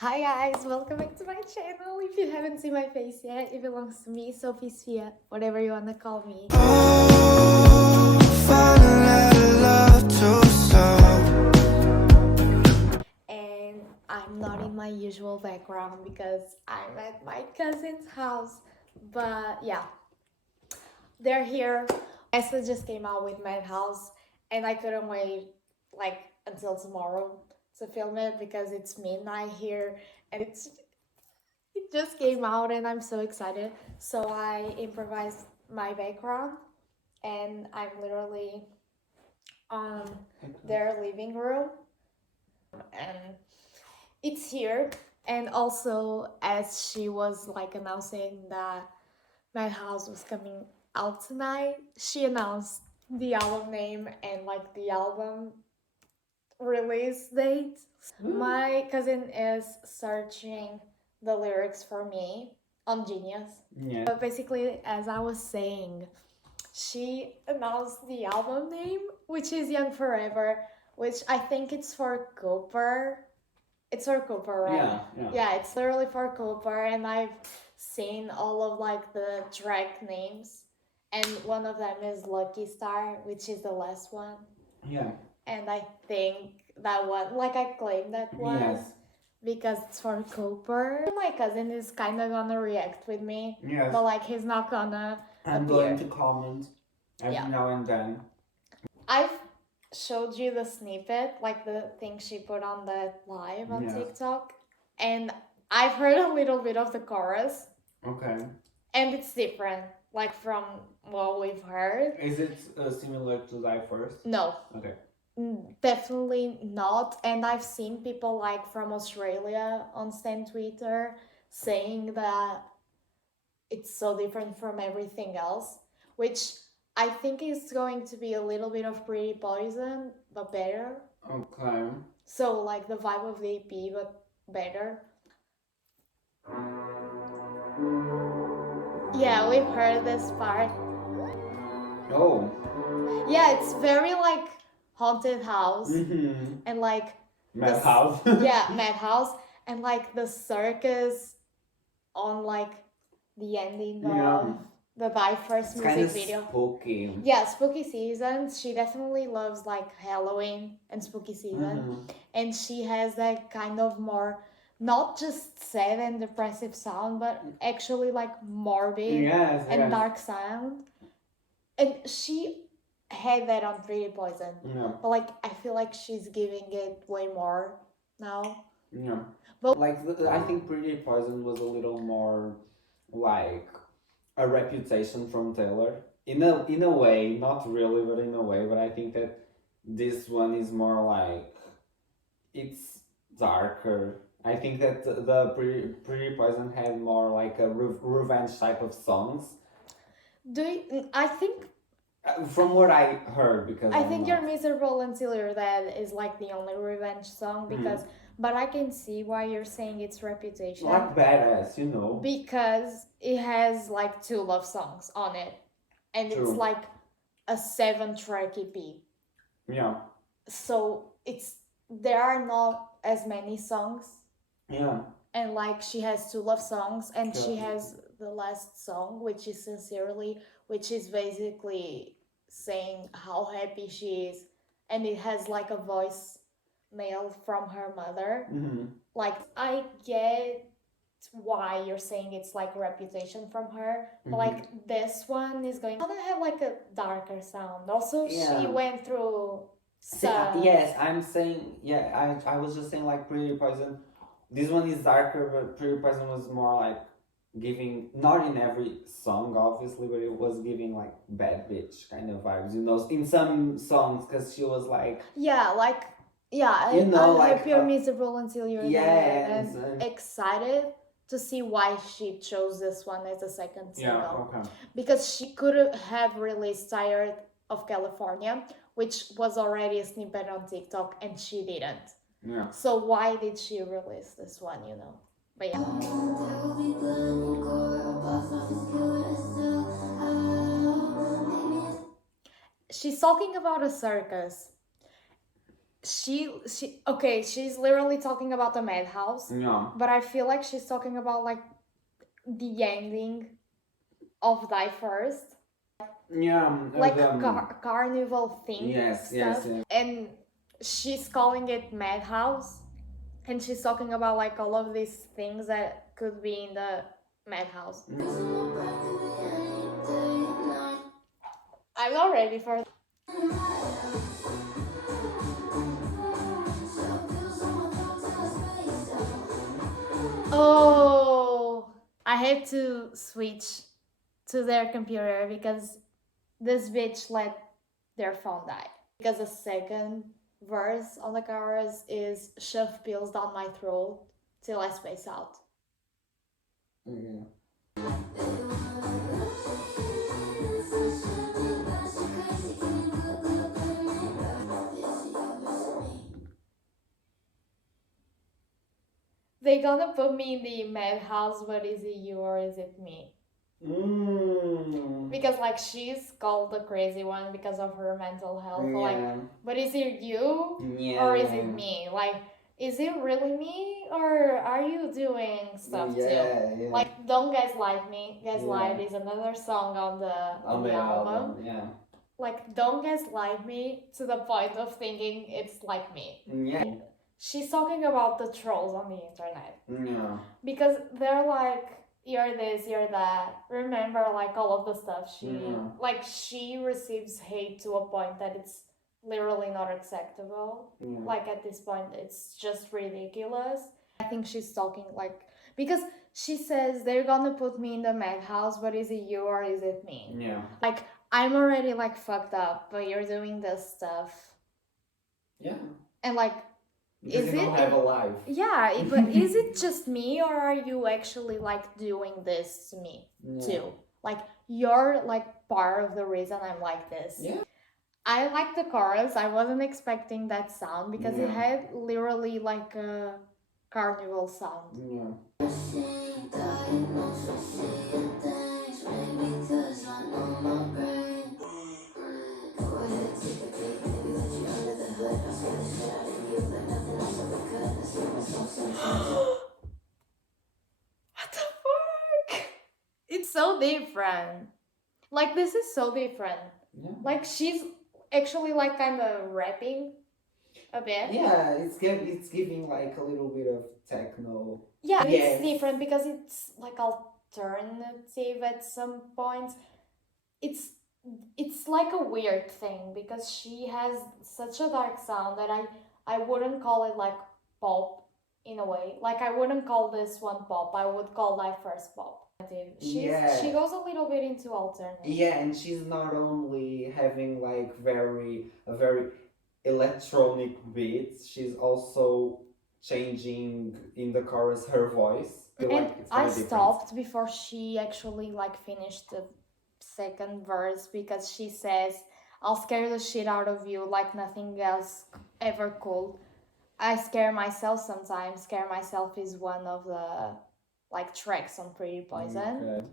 Hi guys, welcome back to my channel. If you haven't seen my face yet, it belongs to me, Sophie, whatever you wanna call me. And I'm not in my usual background because I'm at my cousin's house. But yeah, they're here. Nessa just came out with Madhouse, and I couldn't wait until tomorrow to film it because it's midnight here and it just came out and I'm so excited. So I improvised my background and I'm literally on their living room and it's here. And also, as she was announcing that my house was coming out tonight, she announced the album name and the album release date. My cousin is searching the lyrics for me on Genius. Yeah. But basically, as I was saying, she announced the album name, which is Young Forever, which I think it's for Cooper. It's for Cooper, right? Yeah, it's literally for Cooper, and I've seen all of the track names, and one of them is Lucky Star, which is the last one. Yeah. And I think that one, I claimed that one. Yes. Because it's for Cooper. My cousin is kind of gonna react with me. Yes. But he's not gonna I'm appear. going to comment every now and then. I've showed you the snippet, the thing she put on that live on TikTok. And I've heard a little bit of the chorus. Okay. And it's different, from what we've heard. Is it similar to Die First? No. Okay. Definitely not. And I've seen people from Australia on Stan Twitter saying that it's so different from everything else, which I think is going to be a little bit of Pretty Poison, but better. Okay. So the vibe of the EP, but better. Yeah, we've heard this part. Oh. Yeah, it's very haunted house. Mm-hmm. And Madhouse. Yeah, madhouse. And the circus on the ending of the Die First music video. Spooky. Yeah, spooky season. She definitely loves Halloween and spooky season. Mm-hmm. And she has that kind of more, not just sad and depressive sound, but actually morbid and dark sound. And she had that on Pretty Poison. Yeah. But I feel like she's giving it way more now. Yeah. But I think Pretty Poison was a little more a reputation from Taylor. In a way, not really, but in a way. But I think that this one is more it's darker. I think that the Pretty Poison had more a revenge type of songs. I think from what I heard, because I think You're Miserable Until You're Dead is the only revenge song because but I can see why you're saying it's reputation. Badass, Because it has 2 love songs on it. And True. It's a 7-track EP. Yeah. So there are not as many songs. Yeah. And she has 2 love songs and she has the last song, which is Sincerely, which is basically saying how happy she is, and it has a voice mail from her mother. Mm-hmm. I get why you're saying it's reputation from her, but this one is going to have a darker sound. Also, she went through stuff. Yes, I'm saying, I was just saying Pretty Poison. This one is darker, but Pretty Poison was more giving, not in every song obviously, but it was giving bad bitch kind of vibes, in some songs, because she was I hope you're miserable until you're dead, and excited to see why she chose this one as a second single. Okay. Because she could have released Tired of California, which was already a snippet on TikTok, and she didn't. Yeah. So why did she release this one, But yeah. She's talking about a circus. okay, she's literally talking about the madhouse, Yeah. but I feel like she's talking about like the ending of Die First, Yeah. like carnival themed Yes, stuff, yes. and she's calling it madhouse, and she's talking about like all of these things that could be in the madhouse. I'm not ready for. Oh, I had to switch to their computer because this bitch let their phone die. Because the second verse on the chorus is shove pills down my throat till I space out. Okay. They gonna put me in the madhouse, but is it you or is it me? Because like she's called the crazy one because of her mental health. Yeah. Like, but is it you Yeah. or is it me? Like, is it really me or are you doing stuff too? Yeah. Like, don't gaslight me. Gaslight is another song on the album. Yeah. Like, don't gaslight me to the point of thinking it's like me. Yeah. She's talking about the trolls on the internet. Yeah. Because they're like, you're this, you're that. Remember, like, all of the stuff she receives hate to a point that it's literally not acceptable. Yeah. Like, at this point, it's just ridiculous. I think she's talking, like, because she says, they're gonna put me in the madhouse, but is it you or is it me? Yeah. Like, I'm already, like, fucked up, but you're doing this stuff. Yeah. And, like, because you don't have a life. Yeah, but is it just me or are you actually like doing this to me too? Like you're like part of the reason I'm like this. Yeah. I like the chorus. I wasn't expecting that sound because it had literally like a carnival sound. Yeah. What the fuck? It's so different. Like this is so different. Yeah. Like she's actually like kind of rapping a bit. Yeah, it's giving like a little bit of techno. Yeah, it's different because it's like alternative at some points. It's like a weird thing because she has such a dark sound that I wouldn't call it like pop in a way. Like I wouldn't call this one pop. I would call my first pop. She goes a little bit into alternative. Yeah, and she's not only having like a very electronic beats, she's also changing in the chorus her voice. And I stopped before she actually like finished the second verse because she says, I'll scare the shit out of you like nothing else ever could. I scare myself sometimes. Scare myself is one of the like tracks on Pretty Poison. Okay.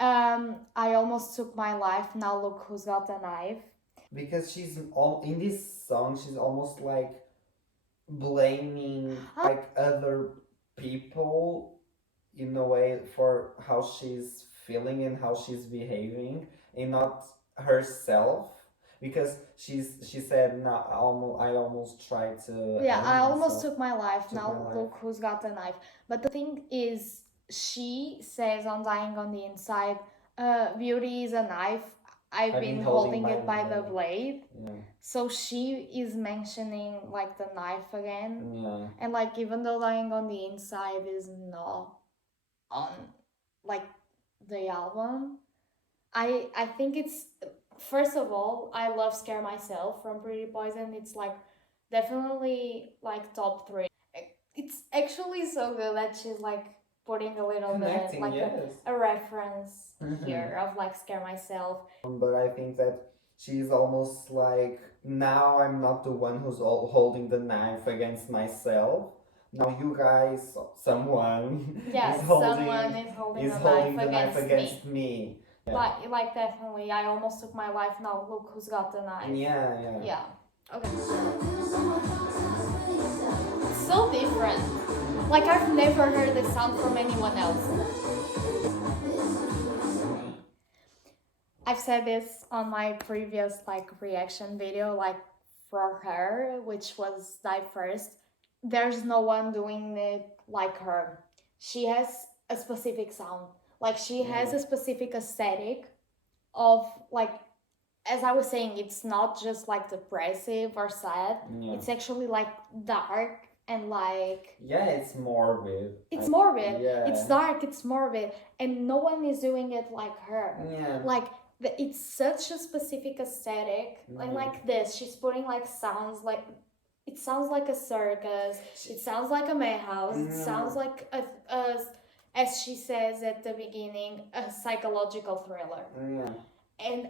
I almost took my life. Now look who's got a knife. Because she's all in this song, she's almost like blaming like other people in a way for how she's feeling and how she's behaving, and not herself. Because she said, "No, I almost tried to." Yeah, I almost took my life. Now look who's got a knife. But the thing is, she says on Dying on the Inside, beauty is a knife. I've been holding it by the blade. Yeah. So she is mentioning like the knife again. Yeah. And like even though Dying on the Inside is not on like the album, I think it's, first of all, I love Scare Myself from Pretty Poison. It's like definitely like top 3. It's actually so good that she's like putting a little bit like a reference here of like Scare Myself. But I think that she's almost like, now I'm not the one who's holding the knife against myself. Now you guys, someone is holding the knife against me. Yeah. Like definitely, I almost took my life. Now look who's got the knife. Yeah. Okay. It's so different. Like I've never heard the sound from anyone else. I've said this on my previous like reaction video, like for her, which was diverse. There's no one doing it like her. She has a specific sound. Like she has a specific aesthetic of like, as I was saying, it's not just like depressive or sad. Yeah. It's actually like dark and like It's morbid. it's morbid. Yeah. It's dark, it's morbid, and no one is doing it like her. Yeah. Like it's such a specific aesthetic. And like this, she's putting like sounds like it sounds like a circus. It sounds like a madhouse. It sounds like a as she says at the beginning, a psychological thriller. Yeah. And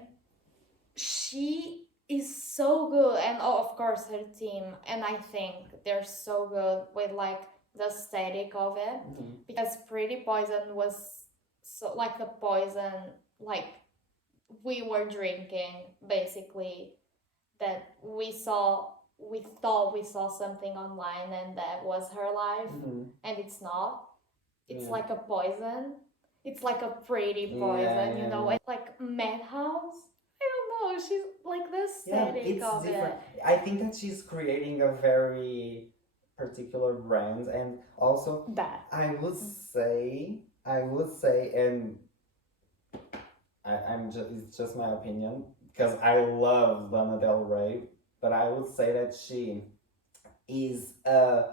she is so good, and of course her team, and I think they're so good with like the aesthetic of it, because Pretty Poison was so like the poison like we were drinking basically, that we thought we saw something online and that was her life, and it's not. It's like a poison. It's like a pretty poison, you know, like madhouse. I don't know. She's like the aesthetic of different. it. I think that she's creating a very particular brand, and also That I would say, and I'm just, it's just my opinion because I love Lana Del Rey, but I would say that she is a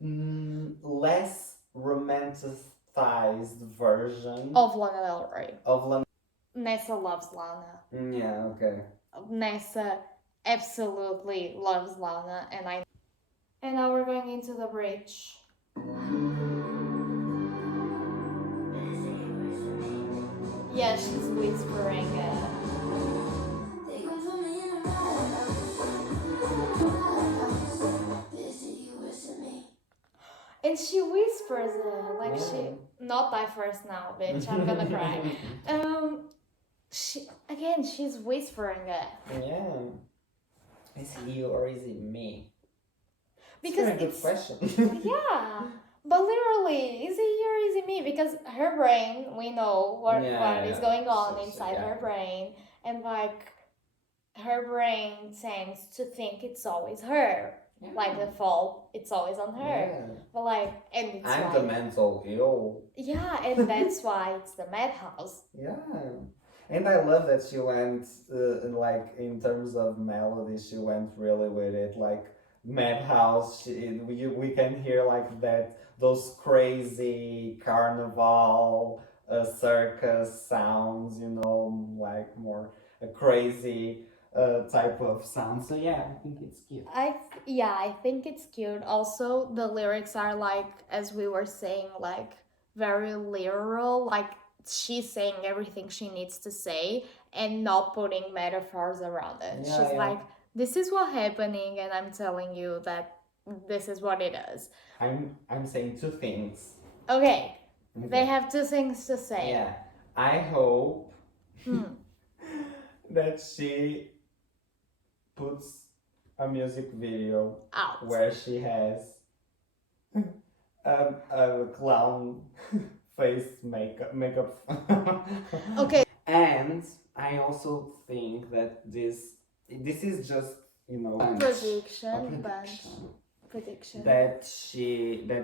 less romanticized version of Lana Del Rey. of Lana. Nessa loves Lana. Yeah, okay. Nessa absolutely loves Lana, and now we're going into the bridge. Yeah, she's whispering it. And she whispers it, like she not die first now, bitch. I'm gonna cry. She's whispering it. Yeah. Is it you or is it me? Because That's a good question. Yeah. But literally, is it you or is it me? Because her brain, we know what is going on inside her brain, and like her brain tends to think it's always her. Yeah. Like the fault, it's always on her. Yeah. But like, and it's I'm the mental ill. Yeah, and that's why it's the madhouse. Yeah. And I love that she went, like, in terms of melody, she went really with it. Like, madhouse, we can hear, like, those crazy carnival, circus sounds, you know, like more a crazy type of sound. So yeah, I think it's cute. I think it's cute. Also, the lyrics are like, as we were saying, like very literal. Like she's saying everything she needs to say and not putting metaphors around it. Yeah, she's like, this is what's happening, and I'm telling you that this is what it is. I'm saying two things. Okay. They have two things to say. Yeah. I hope that she puts a music video out where she has a clown face makeup. Okay. And I also think that this is just, you know, prediction. That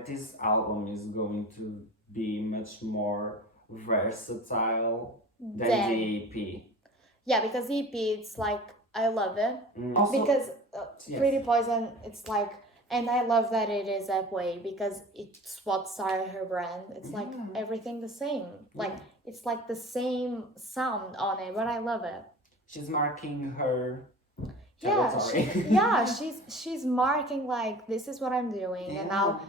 this album is going to be much more versatile than the EP. Yeah, because the EP, it's like, I love it. Also, because Pretty Poison, it's like, and I love that it is that way because it's what started her brand. It's like everything the same. Like, it's like the same sound on it, but I love it. She's marking her territory. She's marking like, this is what I'm doing. And now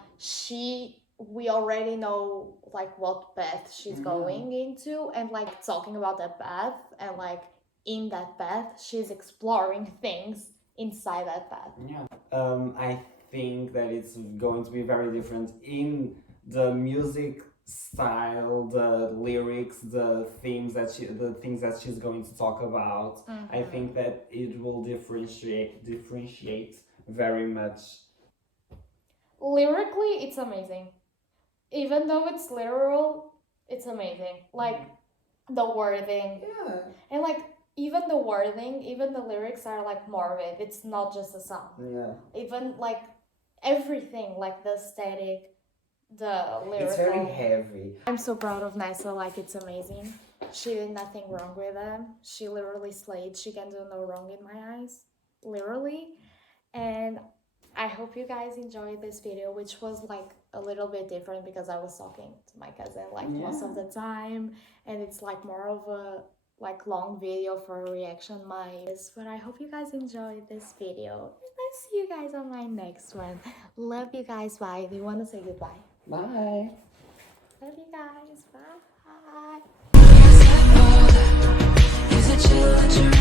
we already know like what path she's going into, and like talking about that path, and like in that path she's exploring things inside that path. I think that it's going to be very different in the music style, the lyrics, the things that she's going to talk about. I think that it will differentiate very much. Lyrically, it's amazing. Even though it's literal, it's amazing. Like the wording. Yeah. And like even the wording, even the lyrics are like morbid. It's not just a song. Yeah. Even like everything, like the aesthetic, the lyrical. It's very heavy. I'm so proud of Nessa, like it's amazing. She did nothing wrong with them. She literally slayed. She can do no wrong in my eyes. Literally. And I hope you guys enjoyed this video, which was like a little bit different because I was talking to my cousin like most of the time, and it's like more of a like long video for a reaction. But I hope you guys enjoyed this video. Let's see you guys on my next one. Love you guys. Bye. Do you want to say goodbye? Bye. Love you guys. Bye.